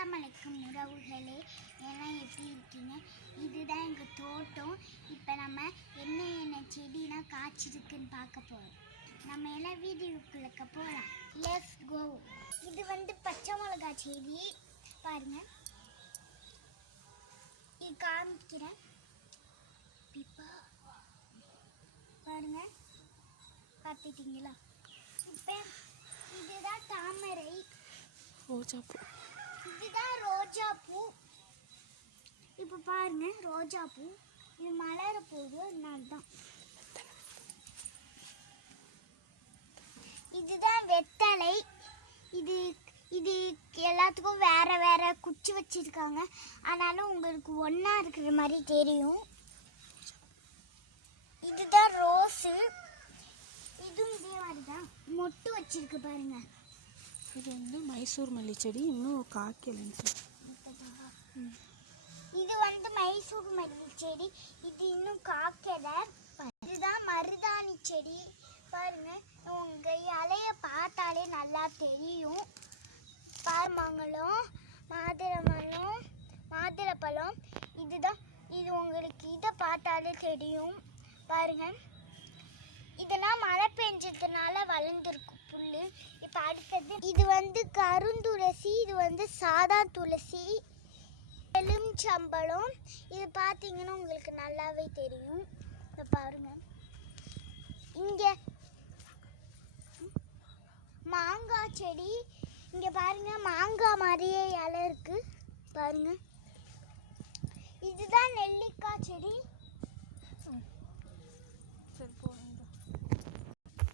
அஸ்ஸலாமு அலைக்கும் உறவுகளே, எல்லாம் எப்படி இருக்கீங்க? இதுதான் எங்கள் தோட்டம். இப்போ நம்ம என்ன செடினா காய்ச்சிருக்குன்னு பார்க்க போகிறோம். நம்ம எல்லாம் வீடியோக்குள்ளக்க போகலாம். Let's go. இது பச்சை மிளகா செடி பாருங்க, இது காமிக்கிறேன். பாருங்க, பார்த்துட்டீங்களா? இப்போ இதுதான் தாமரை, ரோஜாப்பூ. இதுதான் ரோஜா பூ. இப்போ பாருங்க, ரோஜா பூ இது மலர போகுது, அதனால தான். இதுதான் வெத்தலை. இது இது எல்லாத்துக்கும் வேற வேற குச்சி வச்சிருக்காங்க, அதனால உங்களுக்கு ஒன்றா இருக்கிற மாதிரி தெரியும். இதுதான் ரோஸு, இதுவும் இதே மாதிரி தான் மொட்டு வச்சிருக்கு பாருங்க. இது மைசூர் மல்லி செடி, இன்னும் காய்க்கலைன்னு. இது மைசூர் மல்லி செடி, இது இன்னும் காய்க்கலை. இதுதான் மருதாணி செடி பாருங்க, உங்க இலைய பார்த்தாலே நல்லா தெரியும். பாரமங்கலம், மாதுளப்பழம், இதுதான். இது உங்களுக்கு இதை பார்த்தாலே தெரியும் பாருங்க. இதெல்லாம் மழை பெஞ்சதுனால வளர்ந்துருக்கு புல்லு. இப்போ அடுத்தது இது கருந்துளசி, இது சாதா துளசி, எலுமிச்சம்பழம். இது பார்த்தீங்கன்னா உங்களுக்கு நல்லாவே தெரியும். இதை பாருங்க. இங்கே மாங்காய் செடி, இங்கே பாருங்க, மாங்காய் மாதிரியே இலை இருக்கு பாருங்க. இதுதான் நெல்லிக்காய் செடி.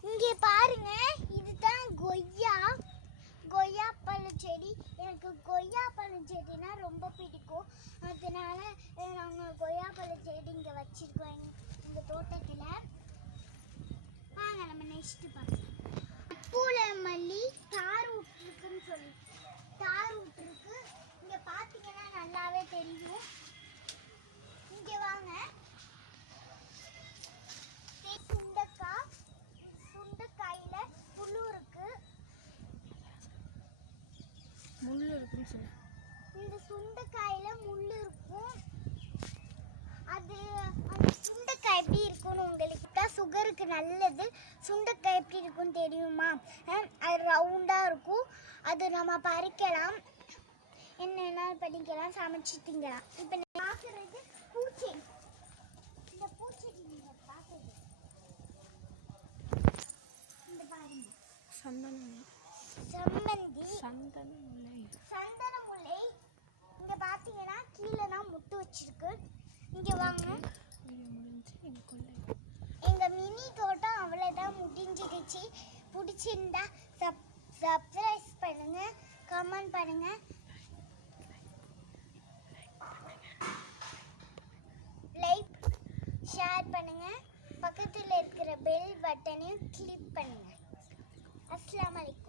இங்கே பாருங்க, இதுதான் கொய்யாப்பழம் செடி. எனக்கு கொய்யாப்பழம் செடினா ரொம்ப பிடிக்கும், அதனால நாங்கள் கொய்யாப்பழம் செடி இங்கே வச்சிருக்கோம் இந்த தோட்டத்தில். வாங்க நம்ம நெக்ஸ்ட் பார்க்கலாம். பூல மல்லி தார் விட்டுருக்குன்னு சொல்லி தார் விட்டுருக்கு. இங்கே பார்த்தீங்கன்னா நல்லாவே தெரியும். இங்கே வாங்க, சுண்டைக்காயில புழு இருக்கு, முள்ளு இருக்குன்னு சொல்லி. இந்த சுண்டைக்காயில முள்ளு இருக்கும். அது அந்த சுண்டைக்காய் எப்படி இருக்குன்னு உங்களுக்கு தான் சுகருக்கு நல்லது. சுண்டைக்காய் எப்படி இருக்குன்னு தெரியுமா? அது ரவுண்டாக இருக்கும், அது நம்ம பறிக்கலாம், என்னென்ன பண்ணிக்கலாம், சமைச்சு திங்கலாம். இப்போ பார்க்குறது பூச்செடி. இந்த பூச்செடி நீங்கள் பார்க்குறது இந்த பாருங்க, சந்தனம், செம்மந்தி, சந்தன முல்லை. இங்க பாத்தீங்கன்னா கீழே முட்டு வச்சிருக்கு. இங்க வாங்க, எங்க மினி தோட்டம் அவ்வளவுதான் முடிஞ்சிடுச்சு. பிடிச்சிருந்தா சப்ஸ்கிரைப் பண்ணுங்க, கமெண்ட் பண்ணுங்க, லைக் ஷேர் பண்ணுங்க, பக்கத்தில் இருக்கிற பெல் பட்டனையும் கிளிக் பண்ணுங்க. அஸ்ஸலாமு அலைக்கும்.